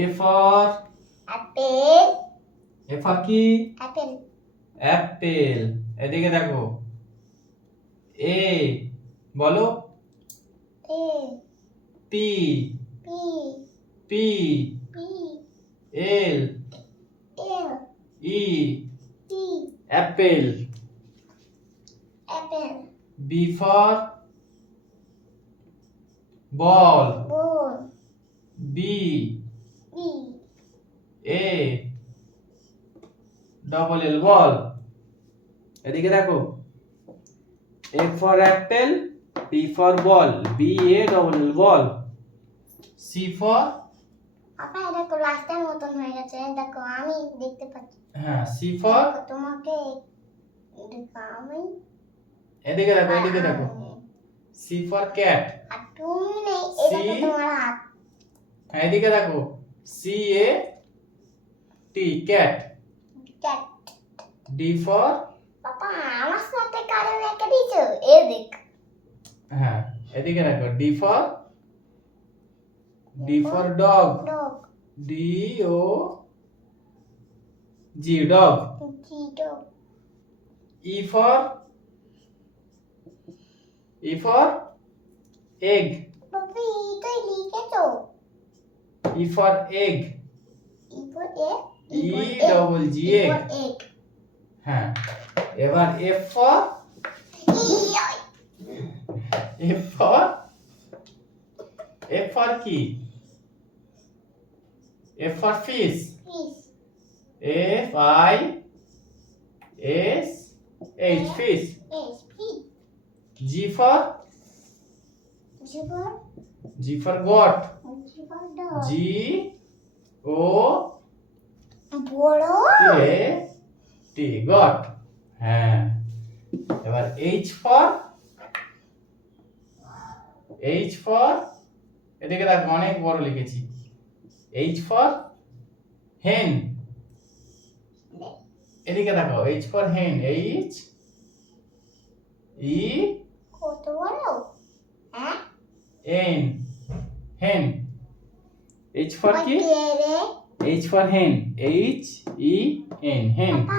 A for apple, A for কি? apple, Apple. এদিকে দেখো। A বলো। a, P p, P p, L l, E t, Apple. apple, B for ball. ball, B b, A double L ball. এদিকে দেখো। A for apple, B for ball, B A double L ball. C for আপা এটা তো লাস্টের মতন হয়ে গেছে দেখো আমি দেখতে পাচ্ছি হ্যাঁ C for দেখো, তোমাকে দেখো আমি এদিকে দেখো এদিকে দেখো। C for cat. আর তুমি নেই এটা তো C তোমার হাত হ্যাঁ এদিকে দেখো। C A T cat. Cat D for পাপা আমার সাথে কারো রেখে দিয়েছো এ দেখ হ্যাঁ এদিকে দেখো। D for dog. Dog D O G dog. G dog E for egg. পাপি তুই লিখেছো E for egg. ইফর এ E double G egg. E for egg হ্যাঁ এবার F for কি? F for fish. Fish F I S H fish. S ফি G for G for goat. G for dog G O বড় K T goat. হ্যাঁ এবার H for এদিকে দেখো অনেক বড় লিখেছি। H for hen. এদিকে দেখো H for hen. H E কত বড় হ্যাঁ N hen. H for কি? কে রে H for hen. H E N hen. Papa